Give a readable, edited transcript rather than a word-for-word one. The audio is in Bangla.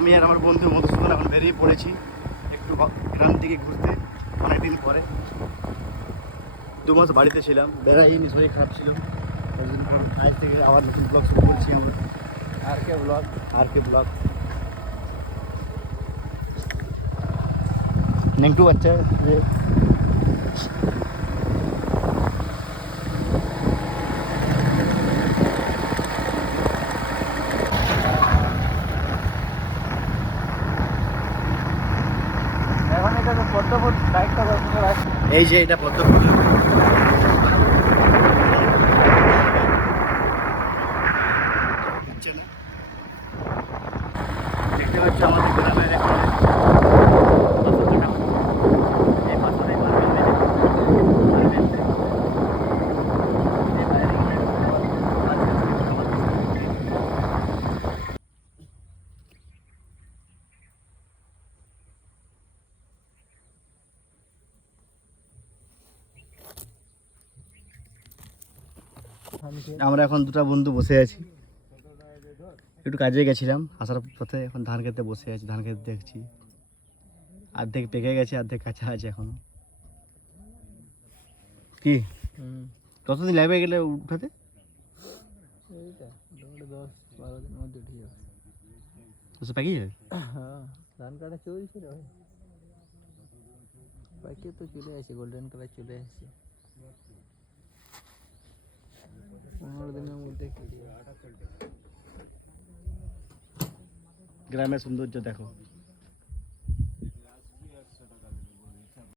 আমি আর আমার বন্ধু মধুসূদন এখন বেরিয়ে পড়েছি একটু গ্রাম থেকে ঘুরতে অনেকদিন পরে। 2 মাস বাড়িতে ছিলাম, বেড়াইনি, শরীর খারাপ ছিল। আজ থেকে আবার নতুন ব্লগ শুরু করছি আমরা। আর কে ব্লগ নেংটু বাচ্চা যে এই যে এটা পদ্মফুল। দেখতে পাচ্ছি আমাদের গ্রামের আমরা এখন দুটো বন্ধু বসে আছি, একটু কাজে গেছিলাম, আসার পথে এখন ধান খেতে বসে আছি। ধান খেতে দেখছি অর্ধেক পেকে গেছে, অর্ধেক কাঁচা আছে এখনো। কি কতদিন লাগবে গেলে উঠাতে? 10-12 দিনের মধ্যে উঠে যাবে। পাকি যাবে? হ্যাঁ, ধান কাটা চলছে রে ভাই, পাকে তো চলে আসে, গোল্ডেন কালার চলে আসছে। 15 দিনের মধ্যে গ্রামের সৌন্দর্য দেখো।